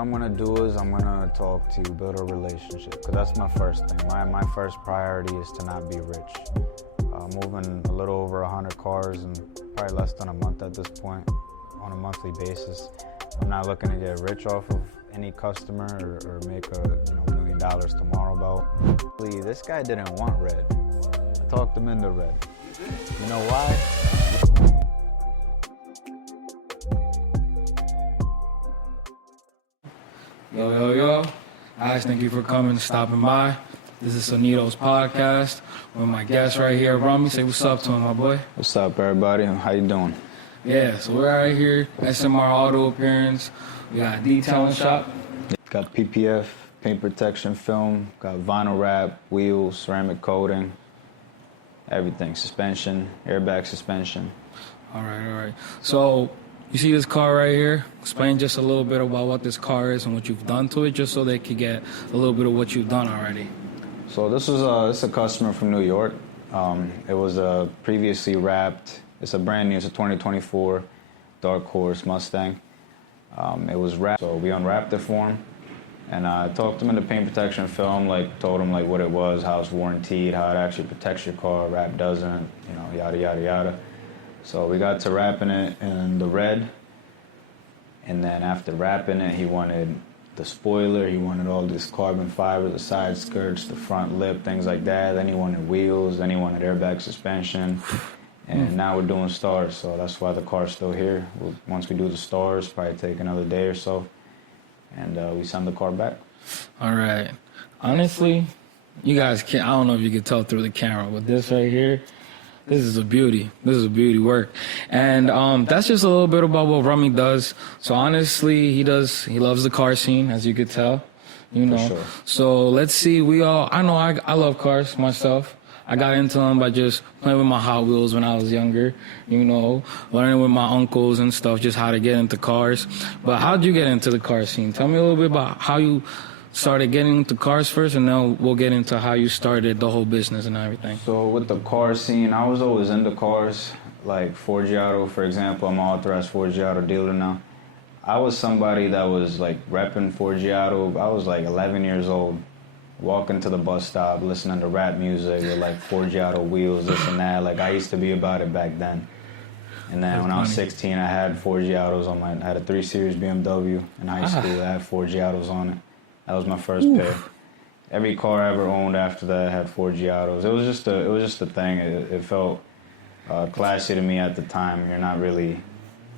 I'm going to do is I'm going to talk to you, build a relationship, because that's my first thing. My first priority is to not be rich. Moving a little over 100 cars in probably less than a month at this point on a monthly basis. I'm not looking to get rich off of any customer or make $1 million tomorrow about. This guy didn't want red. I talked him into red. You know why? Yo. Guys, thank you for coming and stopping by. This is Sonidos Podcast with my guest right here, Rummy. Say what's up to him, my boy. What's up, everybody? How you doing? Yeah, so we're right here, SMR Auto Appearance. We got a detailing shop. Got PPF, paint protection film, got vinyl wrap, wheels, ceramic coating, everything, suspension, airbag suspension. All right. So you see this car right here? Explain just a little bit about what this car is and what you've done to it, just so they could get a little bit of what you've done already. So this is a customer from New York. It was previously wrapped. It's a brand new. It's a 2024 Dark Horse Mustang. It was wrapped, so we unwrapped it for him, and I talked him into paint protection film. Told him what it was, how it's warranted, how it actually protects your car. Wrap doesn't, yada yada yada. So we got to wrapping it in the red, and then after wrapping it, he wanted the spoiler, he wanted all this carbon fiber, the side skirts, the front lip, things like that. Then he wanted wheels, then he wanted airbag suspension, and now we're doing stars, so that's why the car's still here. Once we do the stars, probably take another day or so, and we send the car back. All right. Honestly, you guys can't, I don't know if you can tell through the camera, but this right here, this is a beauty. This is a beauty work. And that's just a little bit about what Rummy does. So honestly, he loves the car scene, as you could tell, For sure. So let's see, I love cars myself. I got into them by just playing with my Hot Wheels when I was younger, learning with my uncles and stuff, just how to get into cars. But how'd you get into the car scene? Tell me a little bit about how you started getting into cars first, and then we'll get into how you started the whole business and everything. So with the car scene, I was always into cars, like Forgiato, for example. I'm an authorized Forgiato dealer now. I was somebody that was repping Forgiato. I was 11 years old, walking to the bus stop, listening to rap music with Forgiato wheels, this and that. I used to be about it back then. And then when I was 16, I had Forgiatos on I had a 3 Series BMW in high school. I had Forgiatos on it. That was my first pair. Every car I ever owned after that had Forgiatos. It was just a thing. It felt classy to me at the time. You're not really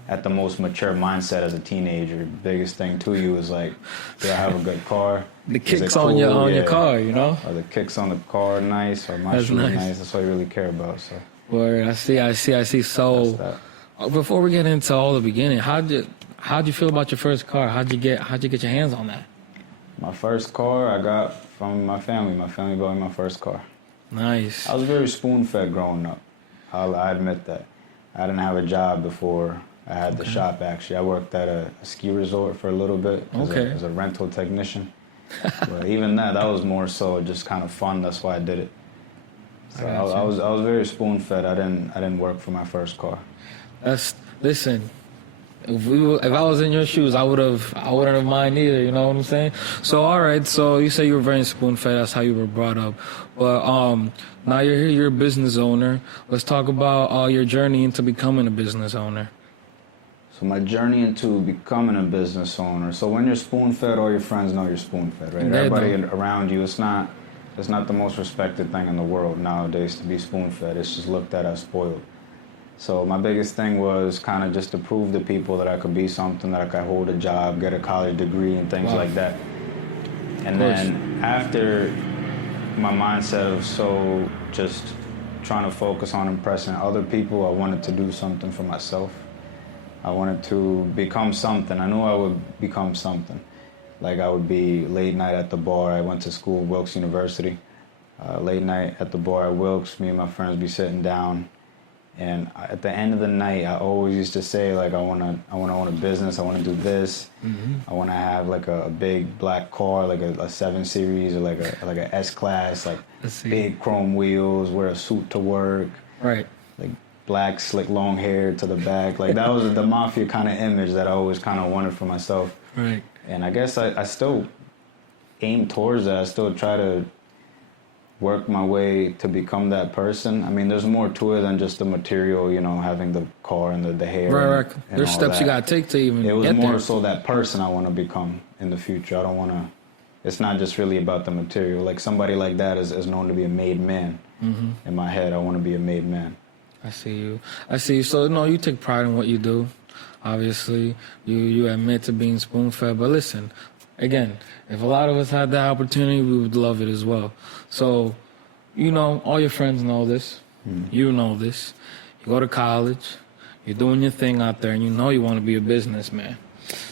at the most mature mindset as a teenager. The biggest thing to you is do I have a good car? The kicks on your car, Or the kicks on the car nice, or my shoes nice. That's all you really care about. So. Word, I see. So before we get into all the beginning, how'd you feel about your first car? How'd you get your hands on that? My first car I got from my family. My family bought me my first car. Nice. I was very spoon-fed growing up. I admit that. I didn't have a job before I had the shop, actually. I worked at a ski resort for a little bit as a rental technician. But even that was more so just kind of fun. That's why I did it. So I was very spoon-fed. I didn't work for my first car. Listen. If I was in your shoes, I wouldn't have mind either. You know what I'm saying? So all right. So you say you were very spoon-fed. That's how you were brought up. But now you're here. You're a business owner. Let's talk about your journey into becoming a business owner. So my journey into becoming a business owner. So when you're spoon-fed, all your friends know you're spoon-fed, right? Everybody around you. It's not the most respected thing in the world nowadays to be spoon-fed. It's just looked at as spoiled. So my biggest thing was kind of just to prove to people that I could be something, that I could hold a job, get a college degree, and things like that. And then after my mindset of so just trying to focus on impressing other people, I wanted to do something for myself. I wanted to become something. I knew I would become something. I would be late night at the bar. I went to school, Wilkes University. Late night at the bar at Wilkes, me and my friends be sitting down. And at the end of the night, I always used to say, I want to own a business. I want to do this. Mm-hmm. I want to have a big black car, a 7 Series, or a S-Class, big chrome wheels, wear a suit to work. Right. Black, slick, long hair to the back. That was the mafia kind of image that I always kind of wanted for myself. Right. And I guess I still aim towards that. I still try to work my way to become that person. I mean, there's more to it than just the material, you know, having the car and the hair. Right. And There's steps you got to take to even It was get more there. so that person I want to become in the future. I don't want to, it's not just really about the material. Like somebody like that is known to be a made man. In my head, I want to be a made man. I see you. So, no, you take pride in what you do. Obviously, you admit to being spoon-fed. But listen, again, if a lot of us had that opportunity, we would love it as well. So, you know, all your friends know this. You know this. You go to college. You're doing your thing out there, and you know you want to be a businessman.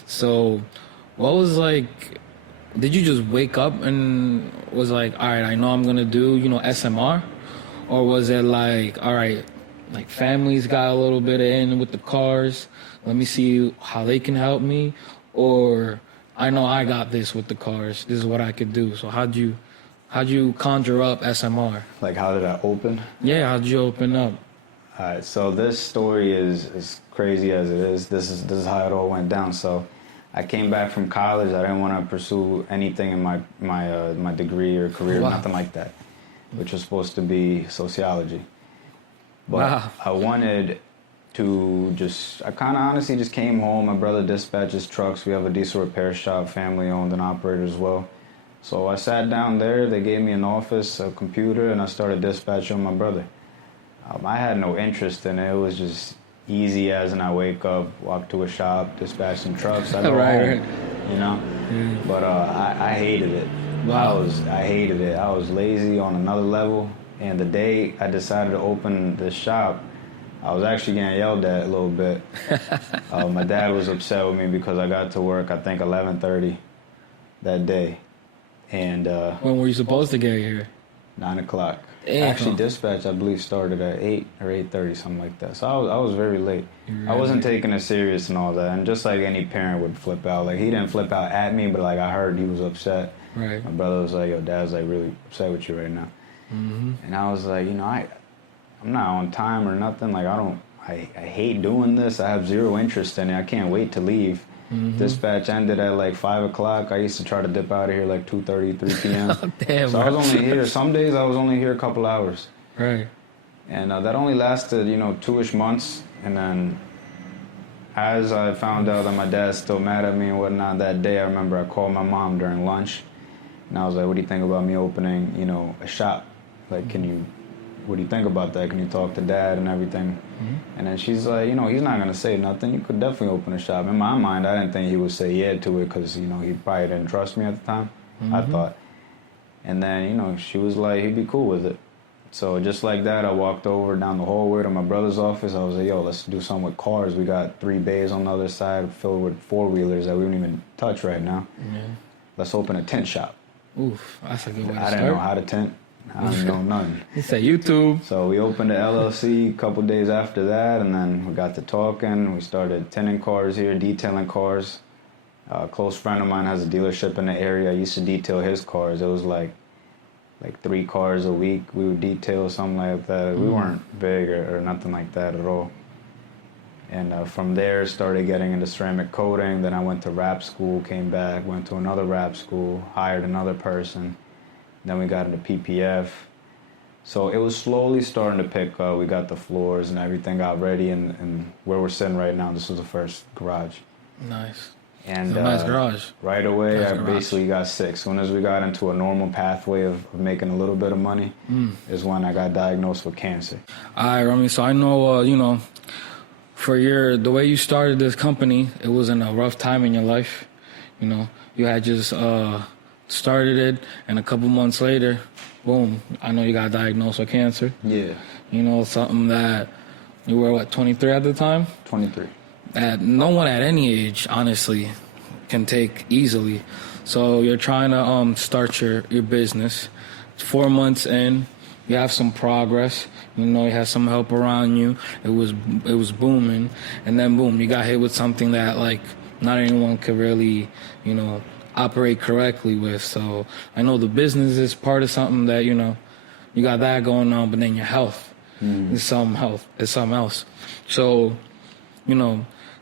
So, what was like... Did you just wake up and was like, all right, I know I'm going to do, you know, SMR? Or was it like, all right, like families got a little bit in with the cars. Let me see how they can help me. Or I know I got this with the cars. This is what I could do. So how'd you conjure up SMR? Like, how did I open? Yeah, how'd you open up? All right, so this story is crazy as it is. This is how it all went down. So I came back from college. I didn't want to pursue anything in my degree or career, nothing like that, which was supposed to be sociology. But I wanted to I kind of honestly just came home. My brother dispatches trucks. We have a diesel repair shop, family owned and operated as well. So I sat down there. They gave me an office, a computer, and I started dispatching my brother. I had no interest in it. It was just easy as in I wake up, walk to a shop, dispatch some trucks, I go home, you know? But I hated it. I hated it. I was lazy on another level. And the day I decided to open this shop, I was actually getting yelled at a little bit. My dad was upset with me because I got to work, I think, 11:30 that day. And when were you supposed to get here? 9 o'clock. Damn. Actually, dispatch, I believe, started at 8 or 8:30, something like that. So I was very late. I wasn't taking it serious and all that. And just like any parent would flip out. Like, he didn't flip out at me, but, like, I heard he was upset. Right. My brother was like, yo, Dad's, like, really upset with you right now. And I was like, you know, I'm not on time or nothing. Like, I hate doing this. I have zero interest in it. I can't wait to leave. Dispatch ended at like 5 o'clock. I used to try to dip out of here like 2:30, 3 p.m. Damn, so I was only here. Some days I was only here a couple hours. Right. And that only lasted, 2-ish months. And then as I found out that my dad's still mad at me and whatnot, that day I remember I called my mom during lunch. And I was like, what do you think about me opening, a shop? Like, what do you think about that? Can you talk to Dad and everything? And then she's like, he's not going to say nothing. You could definitely open a shop. In my mind, I didn't think he would say yeah to it because, he probably didn't trust me at the time, I thought. And then, she was like, he'd be cool with it. So just like that, I walked over down the hallway to my brother's office. I was like, yo, let's do something with cars. We got 3 bays on the other side filled with 4-wheelers that we don't even touch right now. Yeah. Let's open a tent shop. Oof, that's a good way to start. I didn't know how to tent. I don't know nothing. He said YouTube. So we opened the LLC a couple days after that, and then we got to talking. We started tinting cars here, detailing cars. A close friend of mine has a dealership in the area. I used to detail his cars. It was like 3 cars a week we would detail, something like that. We weren't big or nothing like that at all. And from there, started getting into ceramic coating. Then I went to rap school, came back, went to another rap school, hired another person. Then we got into PPF. So it was slowly starting to pick up. We got the floors and everything got ready. And where we're sitting right now, this was the first garage. Nice. And nice garage. Right away, I basically got sick. As soon as we got into a normal pathway of making a little bit of money is when I got diagnosed with cancer. All right, Rummy. So I know, for the way you started this company, it was in a rough time in your life. You had just started it, and a couple months later, boom, I know you got diagnosed with cancer. Yeah. Something that you were, 23 at the time? 23. That no one at any age, honestly, can take easily. So you're trying to start your business. 4 months in, you have some progress. You have some help around you. It was booming, and then boom, you got hit with something that not anyone could really, operate correctly with. So I know the business is part of something that you got that going on, but then your health is something else. So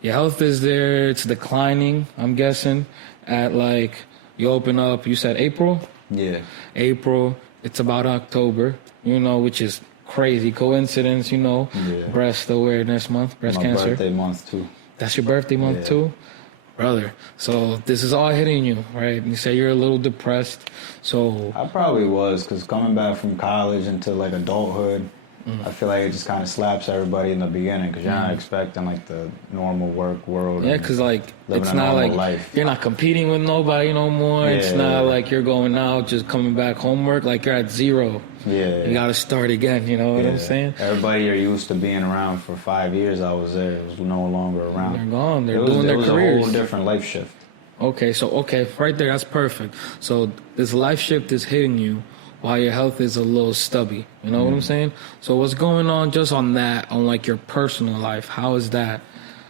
your health is there, it's declining, I'm guessing, at like, you open up, you said April? Yeah. April, it's about October, you know, which is crazy coincidence, you know. Yeah. Breast awareness month, breast cancer. My birthday month too. That's your birthday month too? Brother, so this is all hitting you, right? You say you're a little depressed, so... I probably was, because coming back from college into like adulthood, I feel like it just kind of slaps everybody in the beginning, because you're not expecting like the normal work world. Yeah, because like, it's not like life. You're not competing with nobody no more. Yeah, it's not like you're going out, just coming back homework, like you're at zero. Yeah. You got to start again, you know what I'm saying? Everybody you're used to being around for 5 years, I was there, was no longer around. They're gone. They're doing their careers. It was a whole different life shift. Okay, right there, that's perfect. So this life shift is hitting you while your health is a little stubby. You know what I'm saying? So what's going on just on that, on like your personal life? How is that?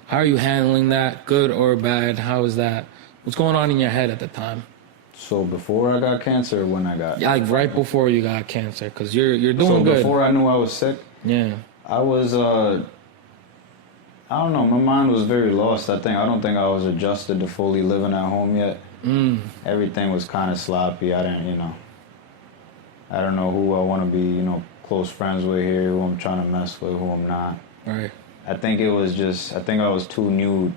How are you handling that, good or bad? How is that? What's going on in your head at the time? So before I got cancer, or when I got? Yeah, like right before you got cancer, because you're doing good. So before I knew I was sick, I was, I don't know, my mind was very lost. I don't think I was adjusted to fully living at home yet. Everything was kind of sloppy. I don't know who I want to be, close friends with here, who I'm trying to mess with, who I'm not. Right. I think I was too new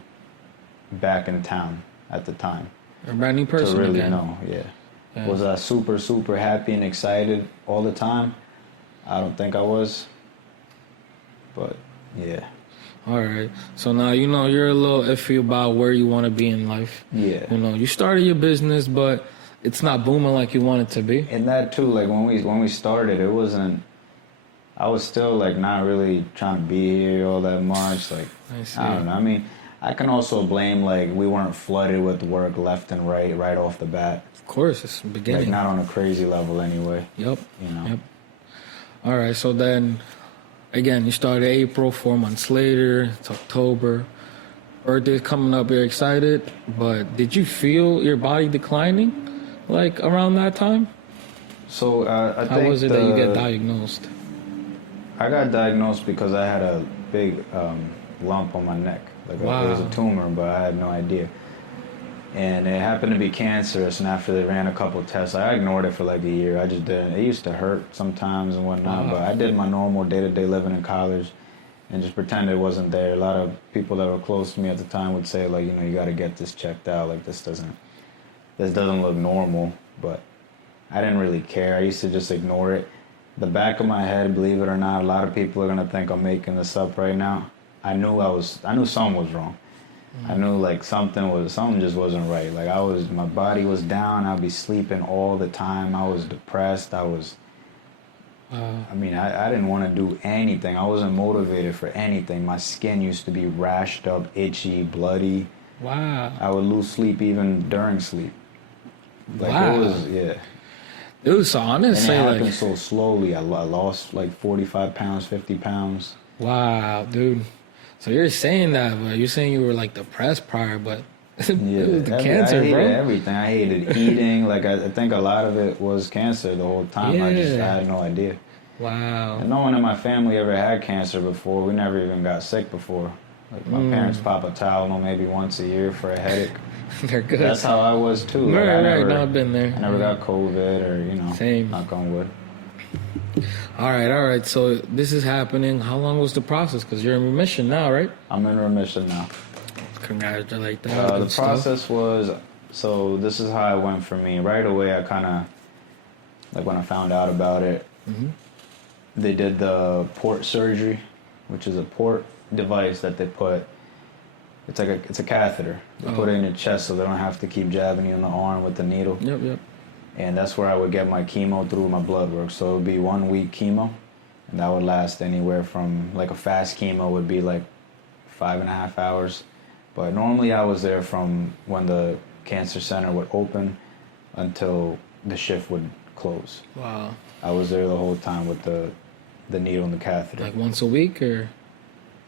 back in town at the time. A brand new person to really again. know, yeah. Was I super, super happy and excited all the time? I don't think I was. But, yeah. All right. So now, you're a little iffy about where you want to be in life. Yeah. You started your business, but it's not booming like you want it to be. And that too, like when we started, it wasn't, I was still like not really trying to be here all that much. Like, I don't know. I mean, I can also blame like we weren't flooded with work left and right off the bat. Of course, it's the beginning. Like not on a crazy level anyway. Yep. Yep. All right. So then, again, you started April, 4 months later, it's October. Birthday's coming up, you're excited, but did you feel your body declining, like, around that time? So, I think... How was it that you get diagnosed? I got diagnosed because I had a big lump on my neck. Like, it was a tumor, but I had no idea. And it happened to be cancerous, and after they ran a couple tests, I ignored it for like a year. I just didn't. It used to hurt sometimes and whatnot, but I did my normal day-to-day living in college and just pretended it wasn't there. A lot of people that were close to me at the time would say, like, you got to get this checked out. Like, this doesn't look normal, but I didn't really care. I used to just ignore it. The back of my head, believe it or not, a lot of people are going to think I'm making this up right now. I knew something was wrong. I knew like something just wasn't right. Like my body was down. I'd be sleeping all the time. I was depressed. I didn't want to do anything. I wasn't motivated for anything. My skin used to be rashed up, itchy, bloody. Wow. I would lose sleep even during sleep. Like wow. It was, yeah. Dude, so honestly, and it happened so slowly. I lost like 45 pounds, 50 pounds. Wow, dude. So you're saying that, but you're saying you were like depressed prior, but it was the cancer, I hated bro. Everything. I hated eating. Like I think a lot of it was cancer the whole time. Yeah. I had no idea. Wow. And no one in my family ever had cancer before. We never even got sick before. Like my parents pop a Tylenol maybe once a year for a headache. They're good. That's how I was too. Like, right. No, I've been there. I never got COVID or Same. Knock on wood. All right. So this is happening. How long was the process? Because you're in remission now, right? I'm in remission now. Congratulate that. The process was, so this is how it went for me. Right away, I kind of, like when I found out about it, they did the port surgery, which is a port device that they put, it's a catheter. They put it in your chest so they don't have to keep jabbing you in the arm with the needle. Yep. And that's where I would get my chemo through my blood work. So it would be 1 week chemo, and that would last anywhere from, like a fast chemo would be like 5.5 hours. But normally I was there from when the cancer center would open until the shift would close. Wow. I was there the whole time with the needle and the catheter. Like once a week or?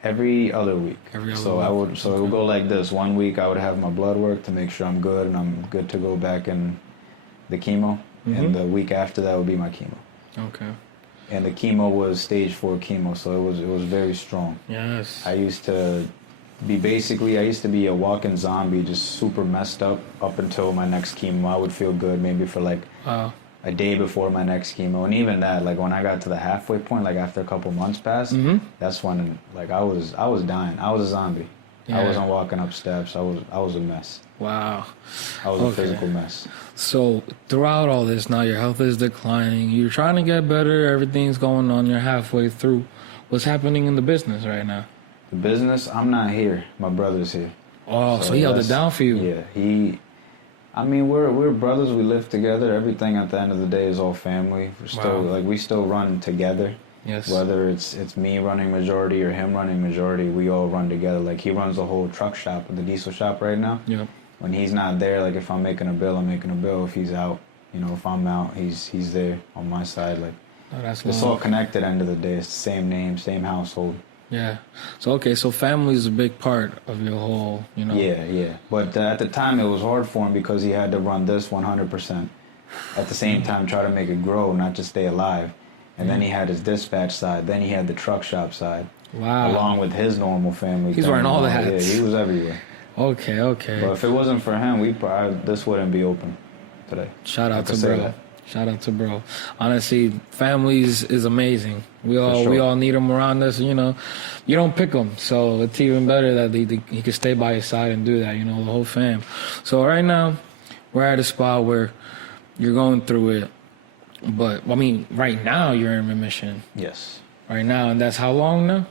Every other week. Every other week. So it would go like this. 1 week I would have my blood work to make sure I'm good and I'm good to go back in the chemo, and the week after that would be my chemo. Okay. And the chemo was stage 4 chemo, so it was very strong. Yes. I used to I used to be a walking zombie, just super messed up until my next chemo. I would feel good maybe for like a day before my next chemo. And even that, like when I got to the halfway point, like after a couple months passed, that's when like I was dying. I was a zombie. Yeah. I wasn't walking up steps. I was a mess. Wow. I was a physical mess. So throughout all this, now your health is declining. You're trying to get better. Everything's going on. You're halfway through. What's happening in the business right now? The business, I'm not here. My brother's here. Oh, so he held it down for you. Yeah, we're brothers. We live together. Everything at the end of the day is all family. We're still we still run together. Yes. Whether it's me running majority or him running majority, we all run together. Like he runs the whole truck shop, the diesel shop right now. Yep. When he's not there, like if I'm making a bill, I'm making a bill. If he's out, if I'm out, he's there on my side. Like it's all connected. End of the day, it's the same name, same household. Yeah. So family is a big part of your whole, Yeah. But at the time, it was hard for him because he had to run this 100%. At the same time, try to make it grow, not just stay alive. And then he had his dispatch side. Then he had the truck shop side. Wow. Along with his normal family. He's wearing all the hats. Yeah, he was everywhere. Okay. But if it wasn't for him, this wouldn't be open today. Shout out to bro. Honestly, families is amazing. We all need them around us. You don't pick them, so it's even better that he can stay by your side and do that. The whole fam. So right now, we're at a spot where you're going through it, but right now you're in remission. Yes. Right now, and that's how long now?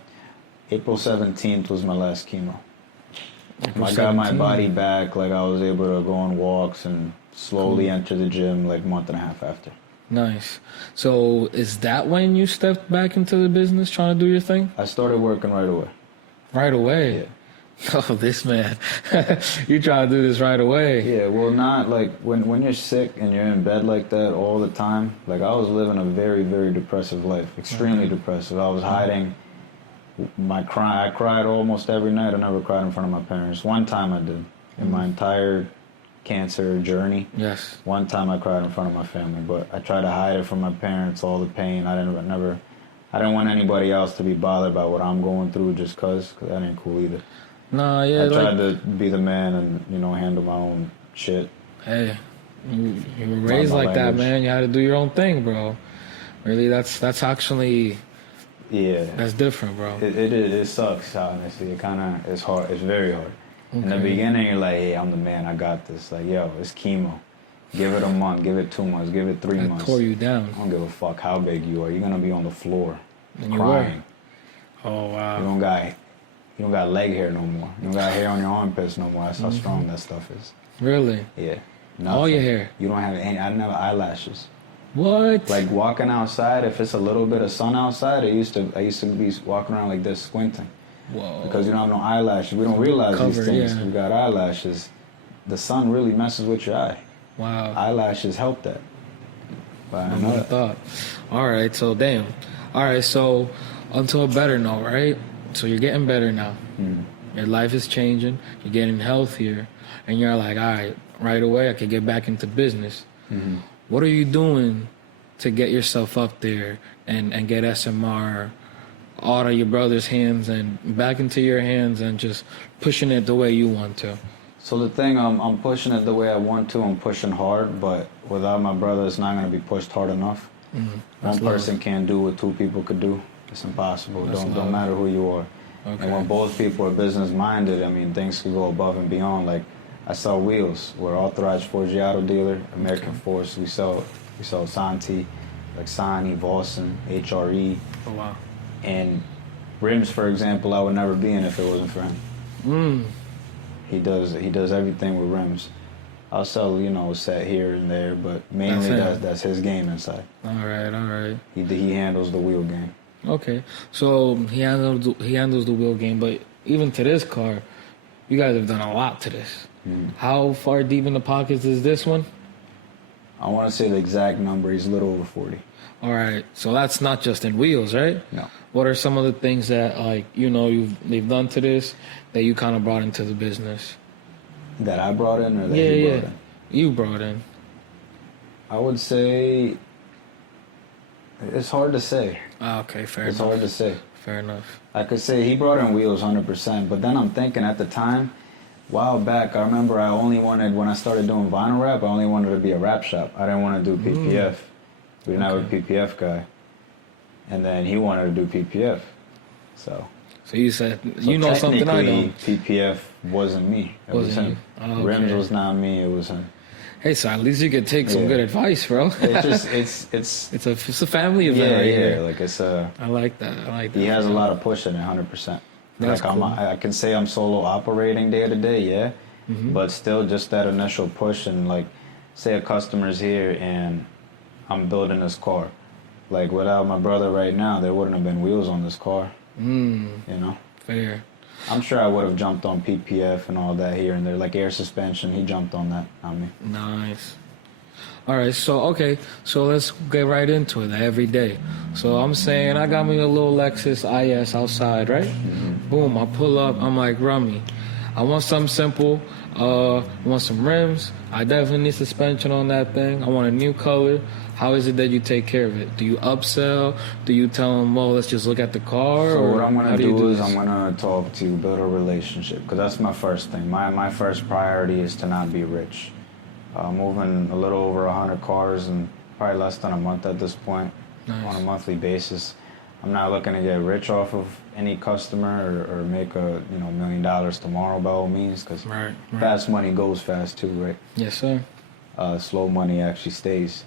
April 17th was my last chemo. I got my body back. Like I was able to go on walks and slowly enter the gym like a month and a half after. Nice. So is that when you stepped back into the business trying to do your thing? I started working right away. Right away? Yeah. Oh, this man. You try to do this right away. Yeah, well, not like when you're sick and you're in bed like that all the time. Like I was living a very, very depressive life. Extremely depressive. I was hiding my cry. I cried almost every night. I never cried in front of my parents. One time I did. In my entire cancer journey. Yes. One time I cried in front of my family, but I tried to hide it from my parents, all the pain. I didn't want anybody else to be bothered by what I'm going through just cause that ain't cool either. Nah, yeah. I tried to be the man and, handle my own shit. Hey, you were raised like that, man. You had to do your own thing, bro. Really, that's actually... Yeah. That's different, bro. It sucks, honestly. It's hard. It's very hard. Okay. In the beginning, you're like, hey, I'm the man. I got this. Like, yo, it's chemo. Give it a month. Give it 2 months. Give it 3 months. Tore you down. I don't give a fuck how big you are. You're going to be on the floor and crying. Oh, wow. You don't got leg hair no more. You don't got hair on your armpits no more. That's how strong that stuff is. Really? Yeah. Nothing. All your hair? You don't have any. I didn't have eyelashes. What? Like walking outside, if it's a little bit of sun outside, I used to be walking around like this, squinting. Whoa. Because you don't have no eyelashes. We don't realize these things. Yeah. We got eyelashes. The sun really messes with your eye. Wow. Eyelashes help that. But I never thought. All right, so damn. All right, so onto a better note, right? So you're getting better now. Mm-hmm. Your life is changing. You're getting healthier. And you're like, all right away, I can get back into business. Mm-hmm. What are you doing to get yourself up there and get SMR out of your brother's hands and back into your hands and just pushing it the way you want to? So the thing, I'm pushing it the way I want to. I'm pushing hard, but without my brother, it's not going to be pushed hard enough. Mm-hmm. One person can't do what two people could do. It's impossible. Don't matter who you are. Okay. And when both people are business-minded, things could go above and beyond. Like, I sell wheels. We're authorized Forgiato dealer, American Force. We sell Santi, like Sani, Vossen, HRE. Oh, wow. And rims, for example, I would never be in if it wasn't for him. Mm. He does everything with rims. I'll sell, a set here and there, but mainly that's his game inside. All right. He handles the wheel game. Okay, so he handles the wheel game, but even to this car, you guys have done a lot to this. Mm-hmm. How far deep in the pockets is this one? I want to say the exact number. He's a little over 40. All right, so that's not just in wheels, right? No. What are some of the things that they've done to this that you kind of brought into the business? That I brought in, or that he brought in? You brought in. I would say it's hard to say. Okay, fair enough. It's hard to say. Fair enough. I could say he brought in wheels 100%, but then I'm thinking at the time, a while back, I remember I only wanted, when I started doing vinyl rap, I only wanted to be a rap shop. I didn't want to do PPF. We didn't have a PPF guy. And then he wanted to do PPF. So you said, you know something I don't. PPF wasn't me. It was him. Oh, okay. Rims was not me, it was him. Hey, so at least you could take some good advice, bro. It's a family event right here. Like I like that. He has a lot of push in it, 100%. That's like cool. I can say I'm solo operating day to day, yeah. But still just that initial push and like, say a customer's here and I'm building this car. Like without my brother right now, there wouldn't have been wheels on this car. You know? Fair. I'm sure I would have jumped on PPF and all that here and there, like air suspension. He jumped on that, not me. Nice. All right, so let's get right into it. Every day. So I'm saying I got me a little Lexus IS outside, right? Boom, I pull up. I'm like, Rummy, I want something simple. I want some rims. I definitely need suspension on that thing. I want a new color. How is it that you take care of it? Do you upsell? Do you tell them, well, let's just look at the car? So or what I'm going to do is I'm going to talk to you, build a relationship, because that's my first thing. My first priority is to not be rich. Moving a little over 100 cars in probably less than a month at this point. Nice. On a monthly basis. I'm not looking to get rich off of any customer or make $1 million tomorrow by all means, because fast money goes fast too, right? Yes, sir. Slow money actually stays.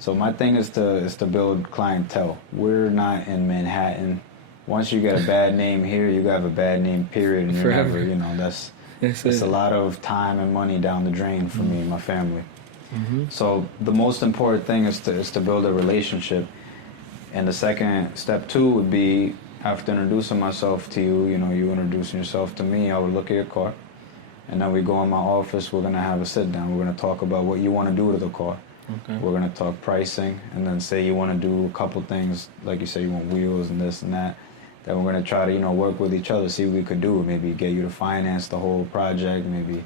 So my thing is to build clientele. We're not in Manhattan. Once you get a bad name here, you have a bad name, period, and you're Forever. never, that's a lot of time and money down the drain for me and my family. So the most important thing is to build a relationship. And the second step two would be, after introducing myself to you, you introducing yourself to me, I would look at your car. And then we go in my office, we're going to have a sit down. We're going to talk about what you want to do to the car. Okay. We're going to talk pricing, and then say you want to do a couple things, like you say you want wheels and this and that. Then we're going to try to, work with each other, see what we could do. Maybe get you to finance the whole project, maybe,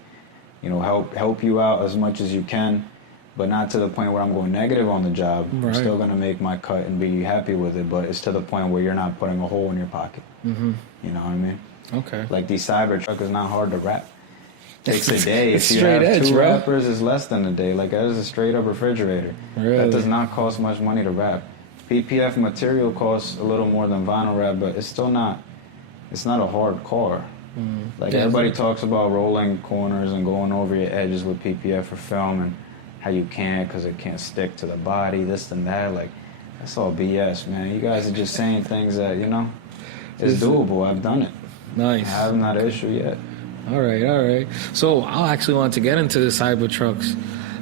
help you out as much as you can, but not to the point where I'm going negative on the job. Right. I'm still going to make my cut and be happy with it, but it's to the point where you're not putting a hole in your pocket. You know what I mean? Okay. Like these Cybertruck is not hard to wrap. Takes a day. If you straight have edge, two bro. wrappers, it's less than a day. Like that is a straight up refrigerator. Really? That does not cost much money to wrap. PPF material costs a little more than vinyl wrap, but it's still not. It's not a hard car. Like everybody talks about rolling corners and going over your edges with PPF or film, and how you can't because it can't stick to the body, this and that. Like that's all BS, man. You guys are just saying things that it's doable. I've done it. Nice. I have not an issue yet. All right. So I actually want to get into the Cybertrucks.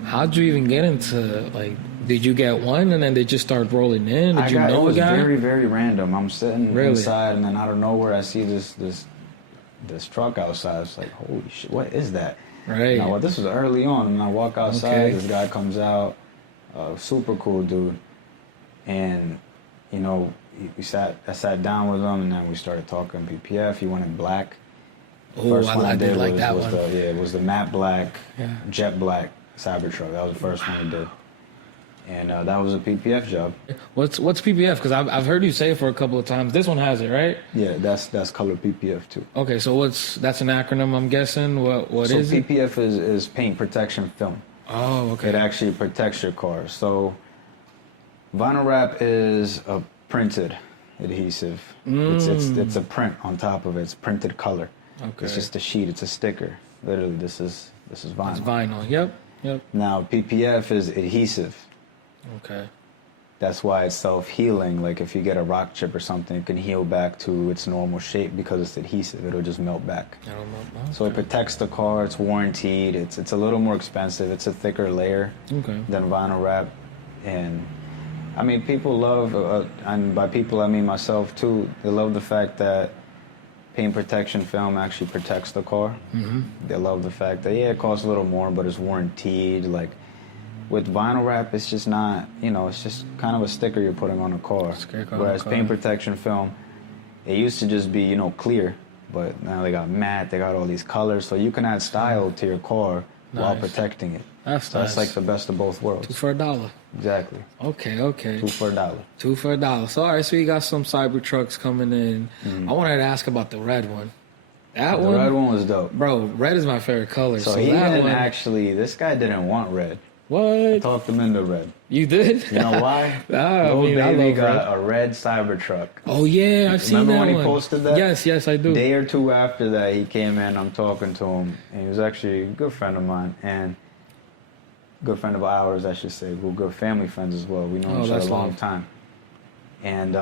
How'd you even get into, did you get one and then they just start rolling in? Did you know a guy? It was very, very random. I'm sitting Really? inside, and then out of nowhere I see this truck outside. It's like, holy shit, what is that? Right. Now, this was early on, and I walk outside, Okay. this guy comes out, super cool dude, and, I sat down with him, and then we started talking PPF. He wanted black. Oh, I did like that one. It was the matte black, Yeah. jet black Cybertruck. That was the first one he did. And that was a PPF job. What's PPF? Because I've heard you say it for a couple of times. This one has it, right? Yeah, that's color PPF too. Okay, so that's an acronym, I'm guessing. What is it? PPF is paint protection film. Oh, okay. It actually protects your car. So vinyl wrap is a printed adhesive. It's a print on top of it. It's printed color. Okay. It's just a sheet. It's a sticker. Literally, this is vinyl. It's vinyl. Yep. Now PPF is adhesive. Okay. That's why it's self-healing. Like if you get a rock chip or something, it can heal back to its normal shape because it's adhesive. It'll just melt back. So it protects the car. It's warranted. It's a little more expensive. It's a thicker layer than vinyl wrap. And I mean, people love, and by people I mean myself too, they love the fact that paint protection film actually protects the car. They love the fact that, it costs a little more, but it's warranted. Like, with vinyl wrap, it's just not, it's just kind of a sticker you're putting on a car. Whereas paint protection film, it used to just be, clear, but now they got matte, they got all these colors, so you can add style to your car while protecting it. That's So nice. that's like the best of both worlds. 2 for $1. Exactly. Okay. 2 for $1. 2 for $1. So all right, so you got some Cybertrucks coming in. I wanted to ask about the red one. The red one was dope. Bro, red is my favorite color. So So he that didn't one, actually, this guy didn't want red. what? Talked him into red. You did? You know why? I Lil mean, I Baby love got a red Cybertruck. Oh yeah, I've seen that Remember when one. he posted that? Yes, I do. Day or two after that, he came in. I'm talking to him, and he was actually a good friend of mine, and good friend of ours, I should say. We're good family friends as well. We know each other a long time. And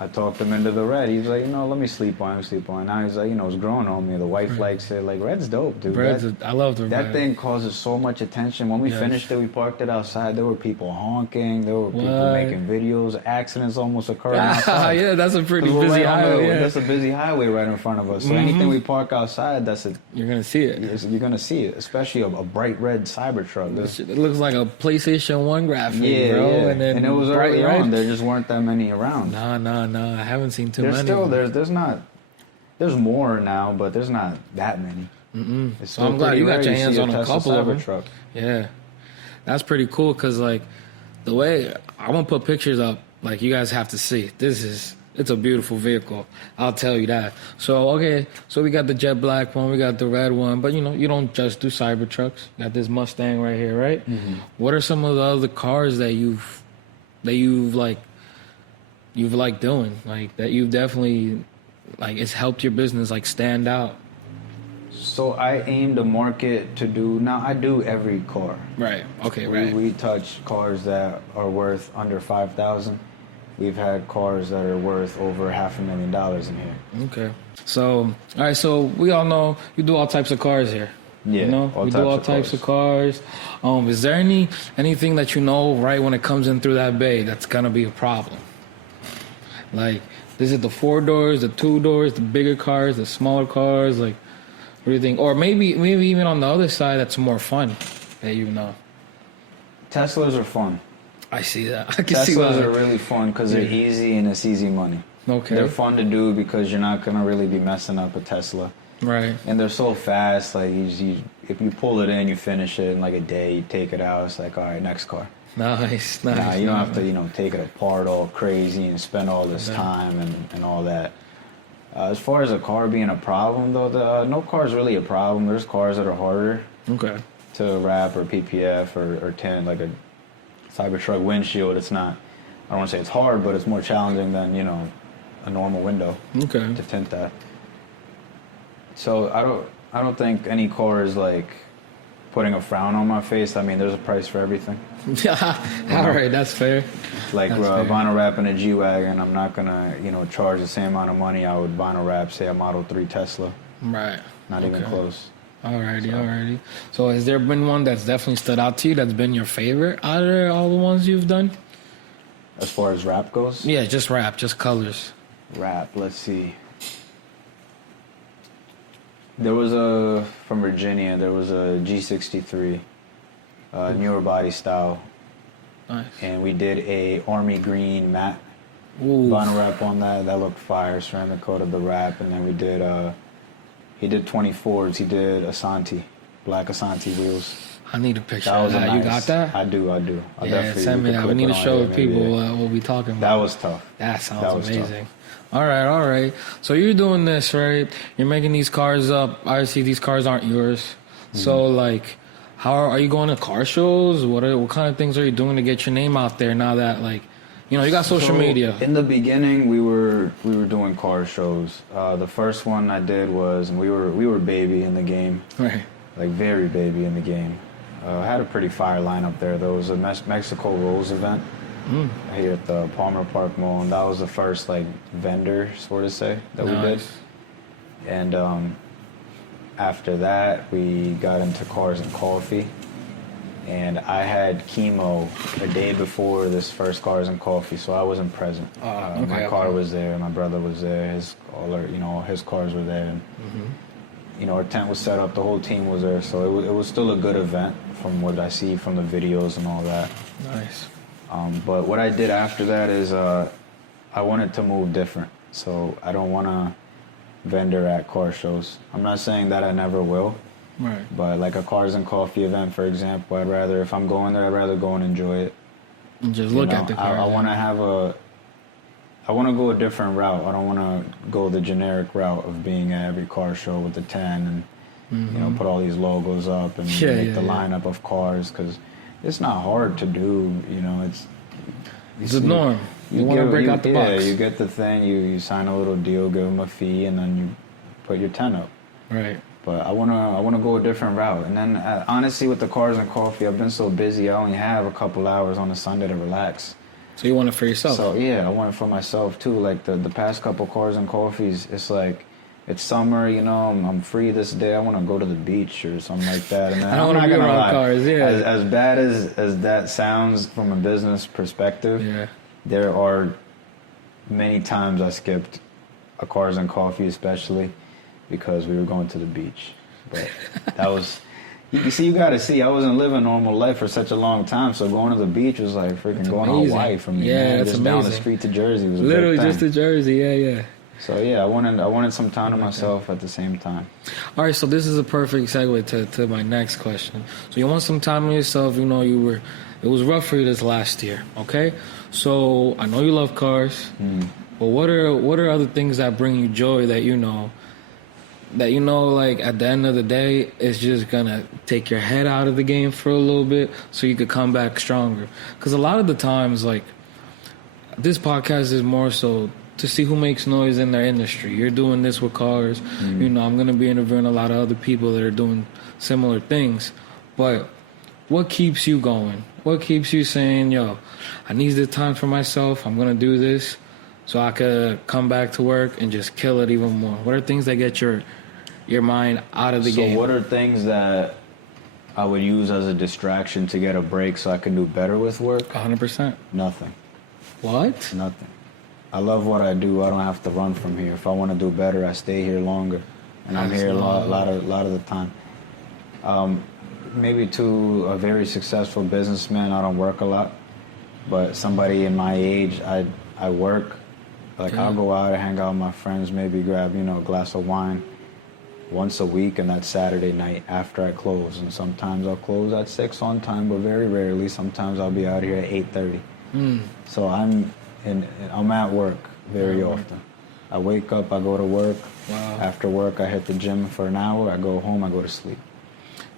I talked him into the red. He was like, let me sleep on it. Now he's like, it's growing on me. The wife likes it. Like, red's dope, dude. I love the red. That thing causes so much attention. When we finished it, we parked it outside. There were people honking. There were people making videos. Accidents almost occurring outside. Yeah, that's a pretty busy highway. Yeah. That's a busy highway right in front of us. So anything we park outside, you're gonna see it. You're gonna see it, especially a bright red Cybertruck. It looks like a PlayStation 1 graphic, bro. Yeah. And it was bright early red. on. There just weren't that many around. No. I haven't seen too many. There's more now, but there's not that many. So I'm glad you got your hands on a couple of them. Yeah, that's pretty cool. Cause like the way I'm gonna put pictures up, like you guys have to see. It's a beautiful vehicle. I'll tell you that. So okay, so we got the jet black one, we got the red one, but you don't just do Cybertrucks. You got this Mustang right here, right? What are some of the other cars that you've liked doing, like that you've definitely it's helped your business stand out? So I aim to market to do, now I do every car. Right. Okay. Right. We touch cars that are worth under $5,000. We've had cars that are worth over $500,000 in here. Okay. So all right. So we all know you do all types of cars here. Yeah. We do all types of cars. Is there anything that right when it comes in through that bay that's gonna be a problem? Like, is it the 4 doors, the 2 doors, the bigger cars, the smaller cars? Like, what do you think? Or maybe even on the other side, that's more fun. That Teslas are fun. I see that. I can see that. Teslas are really fun because they're easy and it's easy money. Okay. They're fun to do because you're not gonna really be messing up a Tesla. Right. And they're so fast. Like, if you pull it in, you finish it in like a day. You take it out. It's like, all right, next car. Nice. Nah, you don't have to, take it apart all crazy and spend all this time and all that. As far as a car being a problem, though, no car is really a problem. There's cars that are harder to wrap or PPF or tint, like a Cybertruck windshield. It's not, I don't want to say it's hard, but it's more challenging than, a normal window to tint that. So I don't think any car is like putting a frown on my face. I mean, there's a price for everything. All right, that's fair. Like vinyl wrapping a G-Wagon, I'm not gonna, charge the same amount of money I would vinyl wrap, say, a Model 3 Tesla. Right. Not even close. Alrighty. So has there been one that's definitely stood out to you that's been your favorite out of all the ones you've done? As far as wrap goes? Yeah, just wrap, just colors. Wrap, let's see. There was from Virginia, there was a G63, newer body style. Nice. And we did a army green matte vinyl wrap on that. That looked fire, ceramic coated the wrap. And then we did, he did 24s. He did Asante, black Asante wheels. I need a picture of that. You got that? I do. I'll definitely send me that. We need to show people what we talking about. That was tough. That sounds amazing. All right. So you're doing this, right? You're making these cars up. Obviously, these cars aren't yours. Mm-hmm. So, how are you going to car shows? What kind of things are you doing to get your name out there now that, you got social media? In the beginning, we were doing car shows. The first one I did was, and we were baby in the game. Right. Like, very baby in the game. I had a pretty fire lineup there. There was a Mexico Rolls event here at the Palmer Park Mall, and that was the first vendor, sort of say, that we did. And after that, we got into cars and coffee, and I had chemo a day before this first cars and coffee, so I wasn't present. My car was there, my brother was there, his cars were there, and our tent was set up, the whole team was there, so it was still a good event from what I see from the videos and all that. Nice. But what I did after that is I wanted to move different. So I don't want to vendor at car shows. I'm not saying that I never will, Right. But like a cars and coffee event, for example, if I'm going there, I'd rather go and enjoy it. And just look at the car. I want to go a different route. I don't want to go the generic route of being at every car show with the 10 and, put all these logos up and make the lineup of cars, because it's not hard to do, It's the norm. You want to break out the box. Yeah, you get the thing, you sign a little deal, give them a fee, and then you put your 10 up. Right. But I wanna go a different route. And then honestly, with the cars and coffee, I've been so busy. I only have a couple hours on a Sunday to relax. So you want it for yourself? So yeah, I want it for myself too. Like the past couple cars and coffees, it's like it's summer. I'm free this day. I want to go to the beach or something like that. And I don't want to be around cars. Yeah. As bad as that sounds from a business perspective, there are many times I skipped a cars and coffee, especially because we were going to the beach. But that was, you got to see, I wasn't living a normal life for such a long time, so going to the beach was like freaking going to Hawaii for me. Yeah, man. that's just amazing. Down the street to Jersey was a literally big thing. just to Jersey. Yeah. So yeah, I wanted some time to myself at the same time. All right, so this is a perfect segue to my next question. So you want some time to yourself. It was rough for you this last year, okay? So I know you love cars, but what are other things that bring you joy that like at the end of the day, it's just gonna take your head out of the game for a little bit so you could come back stronger? Because a lot of the times, like, this podcast is more so to see who makes noise in their industry. You're doing this with cars. I'm going to be interviewing a lot of other people that are doing similar things. But what keeps you going? What keeps you saying, yo, I need the time for myself. I'm going to do this so I could come back to work and just kill it even more? What are things that get your mind out of the game? So what are things that I would use as a distraction to get a break so I can do better with work? 100%. Nothing. What? Nothing. I love what I do. I don't have to run from here. If I want to do better, I stay here longer, and I'm here a lot of the time. Maybe to a very successful businessman, I don't work a lot, but somebody in my age, I work. Like I'll go out and hang out with my friends, maybe grab a glass of wine once a week, and that's Saturday night after I close. And sometimes I'll close at 6 on time, but very rarely. Sometimes I'll be out here at 8:30. So I'm at work very often. I wake up, I go to work. Wow. After work, I hit the gym for an hour. I go home, I go to sleep.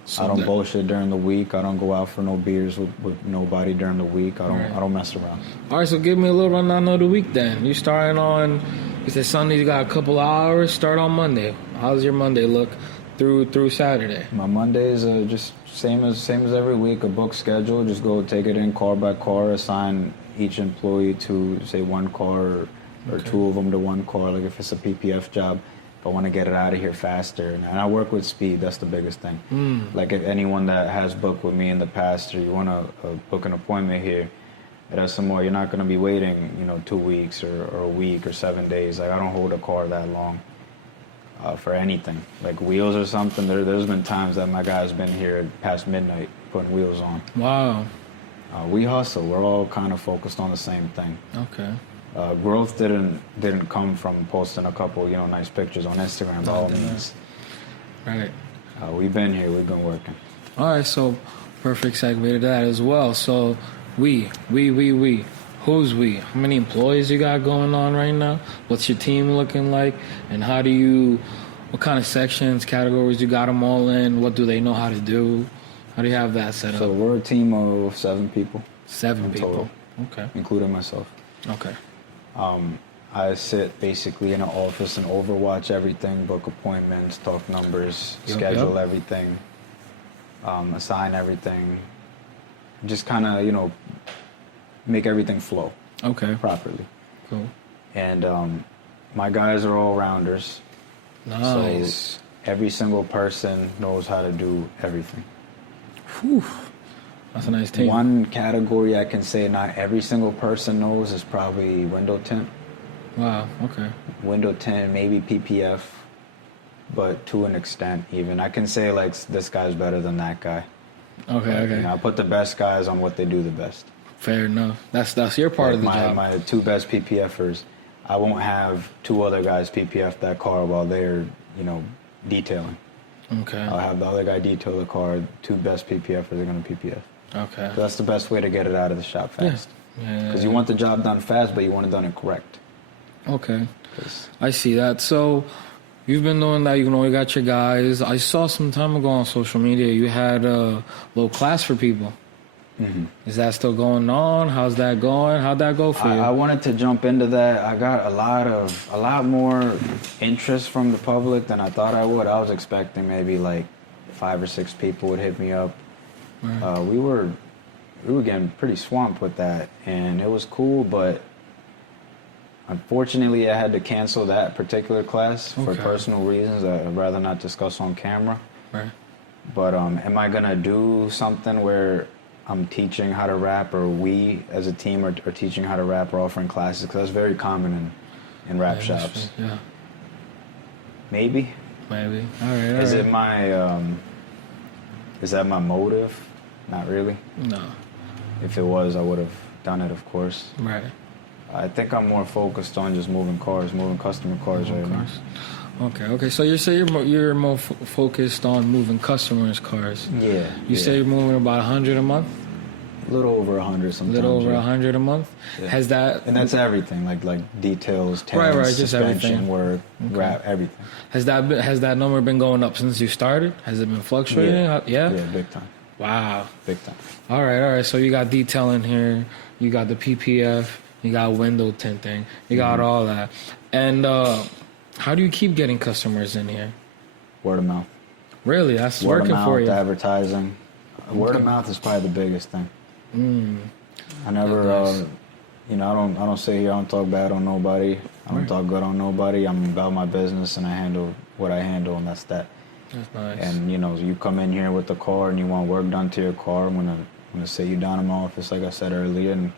So I don't bullshit during the week. I don't go out for no beers with nobody during the week. I don't mess around. All right, so give me a little rundown of the week then. You starting on, you said Sunday, you got a couple of hours. Start on Monday. How's your Monday look through Saturday? My Mondays are just same as every week. A book schedule. Just go take it in car by car. Assign each employee to say one car or two of them to one car. Like if it's a PPF job, if I want to get it out of here faster, and I work with speed. That's the biggest thing. Like if anyone that has booked with me in the past, or you want to book an appointment here, that's some more. You're not going to be waiting 2 weeks or a week or 7 days. Like I don't hold a car that long for anything. Like wheels or something. There's been times that my guy's been here past midnight putting wheels on. Wow. We hustle. We're all kind of focused on the same thing. Okay. Growth didn't come from posting a couple, nice pictures on Instagram by all means. Right. We've been here. We've been working. All right. So perfect segue to that as well. So we. Who's we? How many employees you got going on right now? What's your team looking like? And what kind of sections, categories you got them all in? What do they know how to do? How do you have that set up? So we're a team of 7 people. 7 people. Total, okay. Including myself. Okay. I sit basically in an office and overwatch everything, book appointments, talk numbers, schedule everything, assign everything, just kind of, make everything flow properly. Cool. And my guys are all rounders. Nice. So every single person knows how to do everything. Whew. That's a nice team. One category I can say not every single person knows is probably window tint. Wow, okay. Window tint, maybe PPF, but to an extent even. I can say, like, this guy's better than that guy. Okay. I put the best guys on what they do the best. Fair enough. That's your part of the job. My 2 best PPFers, I won't have 2 other guys PPF that car while they're, detailing. Okay. I'll have the other guy detail the car. 2 best PPFers are going to PPF. Okay. That's the best way to get it out of the shop fast. Yeah. Because you want the job done fast, but you want it done correct. Okay. I see that. So you've been doing that. You got your guys. I saw some time ago on social media you had a little class for people. Mm-hmm. Is that still going on? How's that going? How'd that go for you? I wanted to jump into that. I got a lot more interest from the public than I thought I would. I was expecting maybe like 5 or 6 people would hit me up. Right. We were getting pretty swamped with that, and it was cool, but unfortunately I had to cancel that particular class for personal reasons I'd rather not discuss on camera. Right. But am I gonna do something where I'm teaching how to rap, or we as a team are teaching how to rap or offering classes? Because that's very common in rap shops. Yeah. Maybe. All right. Is it my is that my motive? Not really. No. If it was, I would have done it, of course. Right. I think I'm more focused on just moving customer cars right now. Okay. So you say you're more focused on moving customers' cars. Yeah. You say you're moving about 100 a month. A little over 100 sometimes. A little over 100 a month. Yeah. Has that? And that's everything, like details, tanks, right, just suspension everything. work, wrap, everything. Has that number been going up since you started? Has it been fluctuating? Yeah. Yeah, big time. Wow. Big time. All right. So you got detailing here. You got the PPF. You got window tinting. You got all that. And how do you keep getting customers in here? Word of mouth. Really? That's Word working of mouth, for you. Advertising. Word of mouth is probably the biggest thing. I never, Nice. I don't sit here. I don't talk bad on nobody. I don't talk good on nobody. I'm about my business, and I handle what I handle, and that's that. That's nice. And you come in here with the car and you want work done to your car. I'm gonna sit you down in my office, like I said earlier, and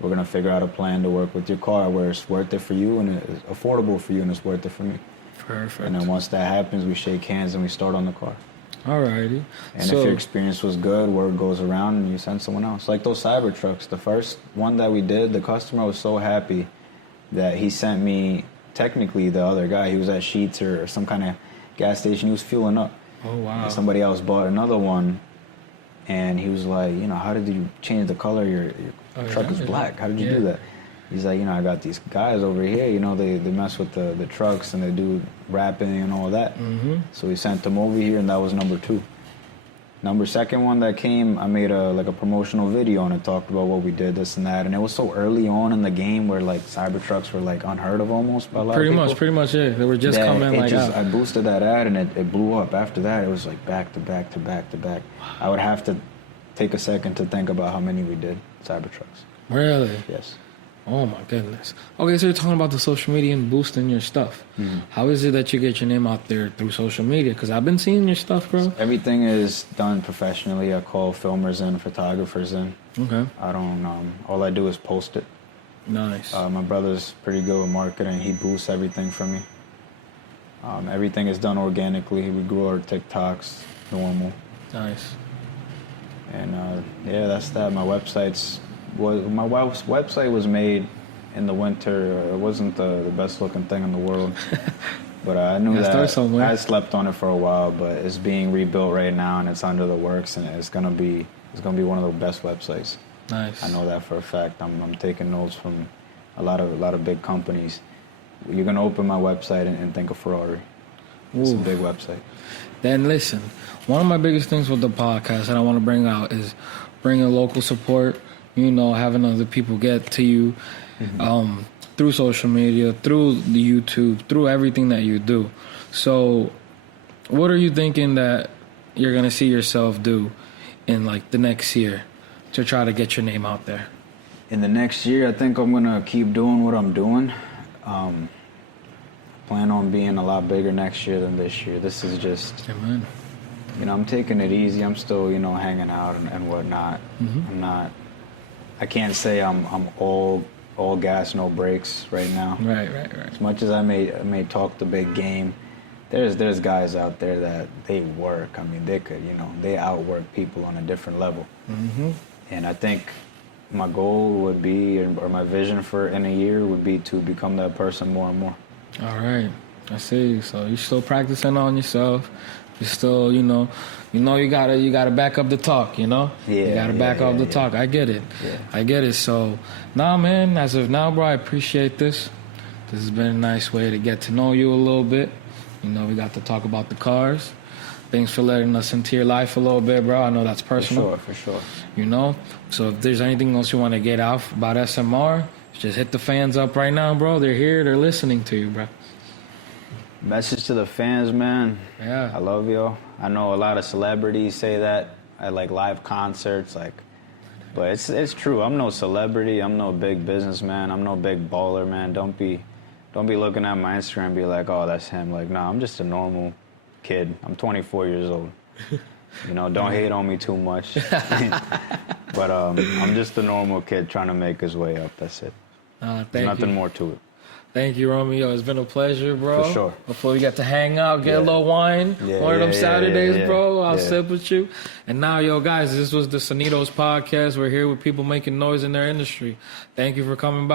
we're gonna figure out a plan to work with your car where it's worth it for you and it's affordable for you and it's worth it for me. Perfect. And then once that happens, we shake hands and we start on the car. Alrighty. And if your experience was good, word goes around and you send someone else. Like those Cybertrucks, the first one that we did, the customer was so happy that he sent me, technically the other guy, he was at Sheetz or some kind of gas station, he was fueling up. Oh, wow. And somebody else bought another one, and he was like, how did you change the color? Your truck is black. How did you do that? He's like, I got these guys over here, they mess with the trucks and they do rapping and all that. Mm-hmm. So he sent them over here, and that was number 2. Second one that came, I made a promotional video and it talked about what we did, this and that. And it was so early on in the game where like Cybertrucks were like unheard of almost by a lot of people. Pretty much, yeah. They were just coming out. I boosted that ad and it blew up. After that, it was like back to back to back to back. I would have to take a second to think about how many we did, Cybertrucks. Really? Yes. Oh my goodness. Okay, so you're talking about the social media and boosting your stuff. Mm-hmm. How is it that you get your name out there through social media? Because I've been seeing your stuff, bro. Everything is done professionally. I call filmers in, photographers in. Okay. I don't, all I do is post it. Nice. My brother's pretty good with marketing. He boosts everything for me. Everything is done organically. We grew our TikToks normal. Nice. And that's that. My website was made in the winter. It wasn't the best looking thing in the world, but I knew that I slept on it for a while. But it's being rebuilt right now, and it's under the works, and it's gonna be one of the best websites. Nice. I know that for a fact. I'm taking notes from a lot of big companies. You're gonna open my website and think of Ferrari. It's a big website. Then listen, one of my biggest things with the podcast that I want to bring out is bringing local support. Having other people get to you through social media, through the YouTube, through everything that you do. So what are you thinking that you're going to see yourself do in like the next year to try to get your name out there? In the next year, I think I'm going to keep doing what I'm doing. Plan on being a lot bigger next year than this year. This is just, Amen. I'm taking it easy. I'm still, hanging out and whatnot. Mm-hmm. I can't say I'm all gas, no brakes right now. Right. As much as I may talk the big game, there's guys out there that they work. I mean, they could, they outwork people on a different level. Mm-hmm. And I think my goal would be, or my vision for in a year would be to become that person more and more. All right. I see. So you're still practicing on yourself, You still, you gotta back up the talk, you know? Yeah, you gotta back up the talk. I get it. Yeah. I get it. So, nah, man, as of now, bro, I appreciate this. This has been a nice way to get to know you a little bit. You know, we got to talk about the cars. Thanks for letting us into your life a little bit, bro. I know that's personal. For sure. You know? So if there's anything else you want to get out about SMR, just hit the fans up right now, bro. They're here. They're listening to you, bro. Message to the fans, man. Yeah. I love y'all. I know a lot of celebrities say that at like live concerts, but it's true. I'm no celebrity. I'm no big businessman. I'm no big baller, man. Don't be looking at my Instagram and be like, oh, that's him. Like, nah, I'm just a normal kid. I'm 24 years old. You know, don't hate on me too much. But I'm just a normal kid trying to make his way up. That's it. There's nothing more to it. Thank you, Romeo. It's been a pleasure, bro. For sure. Before we get to hang out, get a little wine. One of them Saturdays, bro. I'll sip with you. And now, yo, guys, this was the Sonidos Podcast. We're here with people making noise in their industry. Thank you for coming by.